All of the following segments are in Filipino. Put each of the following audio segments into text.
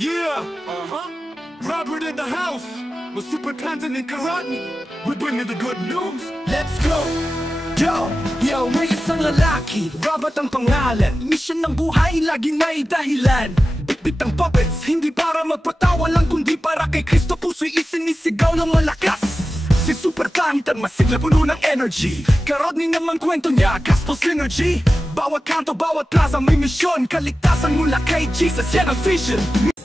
Yeah, Robert in the house. We're superintendent in karate. We're bringing the good news. Let's go! Yo, may isang lalaki, Robert ang pangalan. Mission ng buhay, laging may dahilan. Bitbit ang puppets, hindi para magpatawa lang, kundi para kay Kristo puso'y isinisigaw ng malakas. Si Super Kahit ang masigla, puno ng energy. Karodni naman kwento niya, gospel synergy. Bawat kanto, bawat plaza may misyon. Kaligtasan mula kay Jesus, yan ang vision.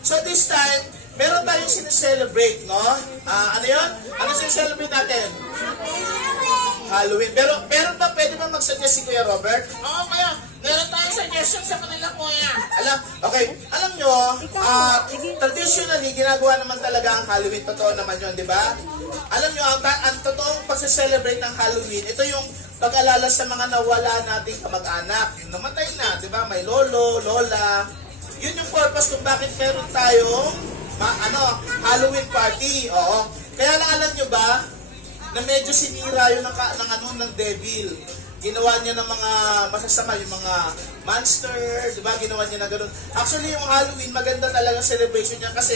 So this time, meron tayong sineselebrate, no? Ano yun? Ano sineselebrate natin? Halloween. Pero meron ba, pwede ba mag-suggest si Kuya Robert? Oo, kaya meron tayong suggestion sa kanila, Kuya. Alam nyo, traditionally, ginagawa naman talaga ang Halloween. Totoo naman yun, di ba? Alam nyo, ang totoong pag-celebrate ng Halloween, ito yung pag-alala sa mga nawala nating kamag-anak. Yung namatay na, di ba? May lolo, lola. Yun yung purpose kung bakit meron tayong Halloween party. Oo. Kaya lang alam nyo ba, na medyo sinira yun ng devil. Ginawa niya ng mga masasama, yung mga monster, di ba? Ginawa niya na gano'n. Actually, yung Halloween, maganda talaga celebration niya kasi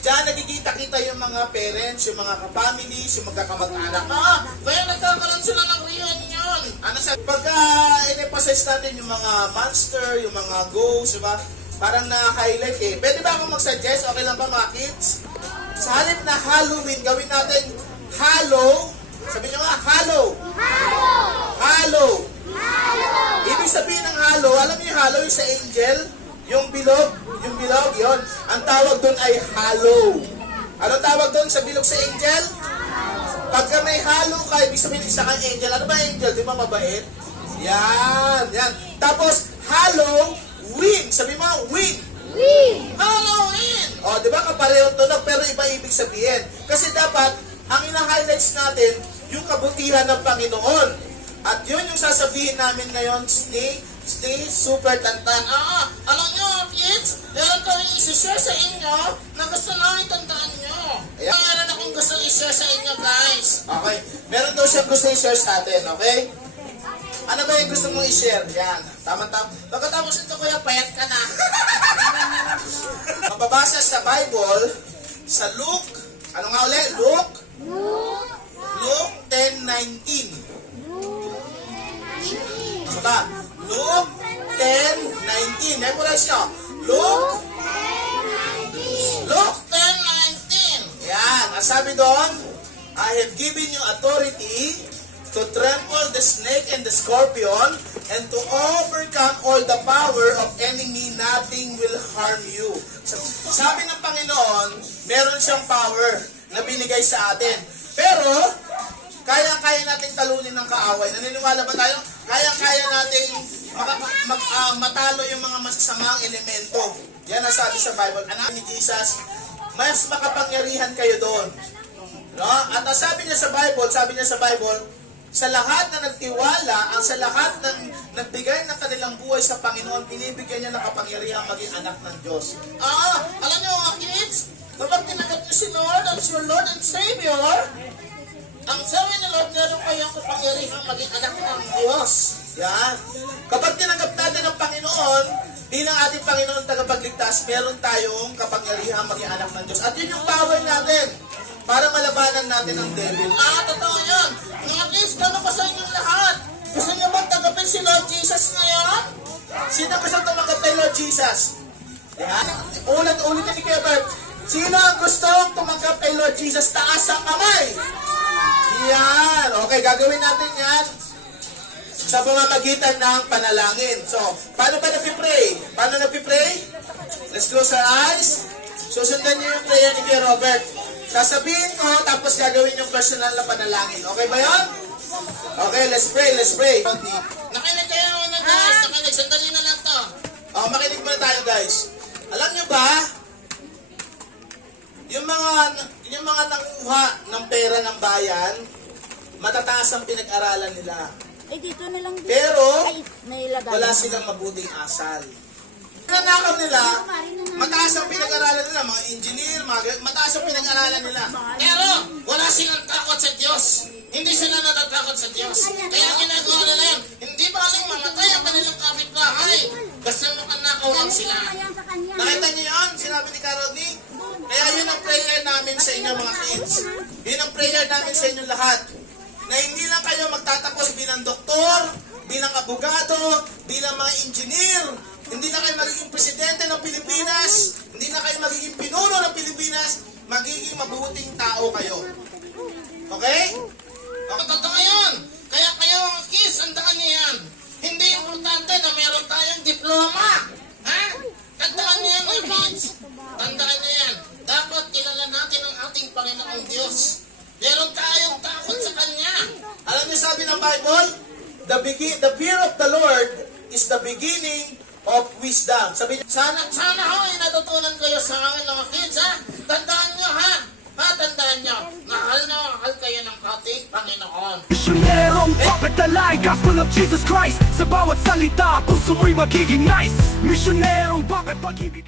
diyan nagkikita-kita yung mga parents, yung mga ka-families, yung magkakamag-anak. Kaya nagkakaroon sila ng reunion. Pagka in-emphasize natin yung mga monster, yung mga ghosts, di ba? Parang na-highlight eh. Pwede ba akong mag-suggest? Okay lang ba mga kids? Sa halip na Halloween, gawin natin Hallow. Sabi nyo nga, Hallow. Hallow. Ibig sabihin ng Hallow, alam niyo yung Hallow, yung sa angel, yung bilog, yun. Ang tawag doon ay Hallow. Anong tawag doon sa bilog sa angel? Pagka may Hallow ka, ibig sabihin isa kang angel. Ano ba angel? Di ba mabait? Yan. Tapos, Halloween. Sabi mo, win. Halloween. O, di ba kapareho tunog, pero iba ibig sabihin. Kasi dapat, ang ina-highlights natin, yung kabutihan ng Panginoon. At yun yung sasabihin namin ngayon, stay super tantan. Alam nyo, kids, meron kami isi-share sa inyo na gusto namin tandaan nyo. Meron akong gusto i-share sa inyo, guys. Okay. Meron daw siyang gusto i-share sa atin, okay? Ano ba yung gusto mong i-share? Yan. Tama-tama. Pagkatapos ito, Kuya, payat ka na. Mababasa sa Bible, sa Luke, ano nga ulit? Luke 10:19. Diba? Luke 10:19. Memorize nyo. Luke 10:19. Yan. Ang sabi doon, I have given you authority to trample the snake and the scorpion and to overcome all the power of enemy, nothing will harm you. Sabi ng Panginoon, meron siyang power na binigay sa atin. Pero, kaya nating talunin ng kaaway. Naniniwala ba tayo? Kaya nating matalo yung mga masasamang elemento. Yan ang sabi sa Bible. Anak ni Jesus, mas makapangyarihan kayo doon. No? At sabi niya sa Bible, sa lahat na nagtiwala, sa lahat ng nagbigay ng kanilang buhay sa Panginoon, binibigyan niya ng kapangyarihan maging anak ng Diyos. Alam niyo mga kids, kapag tinanggap niyo si Lord as your Lord and Savior, ang sabi ni Lord, meron kayong kapangyarihan maging anak ng Diyos. Yan. Kapag tinanggap natin ang Panginoon, bilang ating Panginoon tagapagligtas, meron tayong kapangyarihan maging anak ng Diyos. At yun yung power natin para malabanan natin ang devil. Totoo yan. Mga kids, tanong ko sa inyong lahat. Gusto niyo bang tanggapin si Lord Jesus ngayon? Sino gusto tumanggap kay Lord Jesus? Yan. Ulit ni Kuya Bert. Sino ang gusto tumanggap kay Lord Jesus? Taas ang kamay. Yan. Okay, gagawin natin yan sa pamamagitan ng panalangin. So, paano ba nagpipray? Let's close our eyes. Susundan niyo yung prayer ni Kuya Robert. Sasabihin ko, tapos gagawin yung personal na panalangin. Okay ba yun? Okay, let's pray. Nakinig kayo muna, guys. Sandali na lang to. Makinig muna tayo, guys. Alam nyo ba, yung mga nanguha ng pera ng bayan, matataas ang pinag-aralan nila. Dito na lang. Pero, may wala silang mabuting asal. Nanakaw nila, mataas ang pinag-aralan nila, mga engineer, mataas ang pinag-aralan nila. Pero, wala silang takot sa Diyos. Hindi sila natatakot sa Diyos. Kaya ang ginagawa nila yan, hindi ba aling mamatay ang kanilang kapitbahay? Kasi mukhang nakawag sila. Nakita niyo yun? Sinabi ni Karodney? Kaya yun ang prayer namin sa inyo mga kids. Yun ang prayer namin sa inyo lahat. Na hindi lang kayo magtatapos bilang doktor, bilang abogado, bilang mga engineer. Hindi na kayo magiging presidente ng Pilipinas. Hindi na kayo magiging pinuno ng Pilipinas. Magiging mabuting tao kayo. Okay? Totoo yun. Kaya kayo mga kids, andaan niyo yan. Hindi importante na meron tayong diploma. Ha? Tandaan niyo yan mga kids. Tandaan niyo yan. Dapat kilala natin ang ating Panginoong Diyos. Meron tayong takot sa Kanya. Alam niyo sabi ng Bible? The fear of the Lord is the beginning of wisdom. Sabi niyo, Sana ho ay natutunan kayo sa akin mga kids ha. Tandaan nyo ha. Tandaan nyo. Mahal na mahal kayo ng ating Panginoon. Misyonерong papatalay, Gospel of Jesus Christ. Sa bawat salita, puso mo'y magiging nice. Misyonерong bakit pag-ibig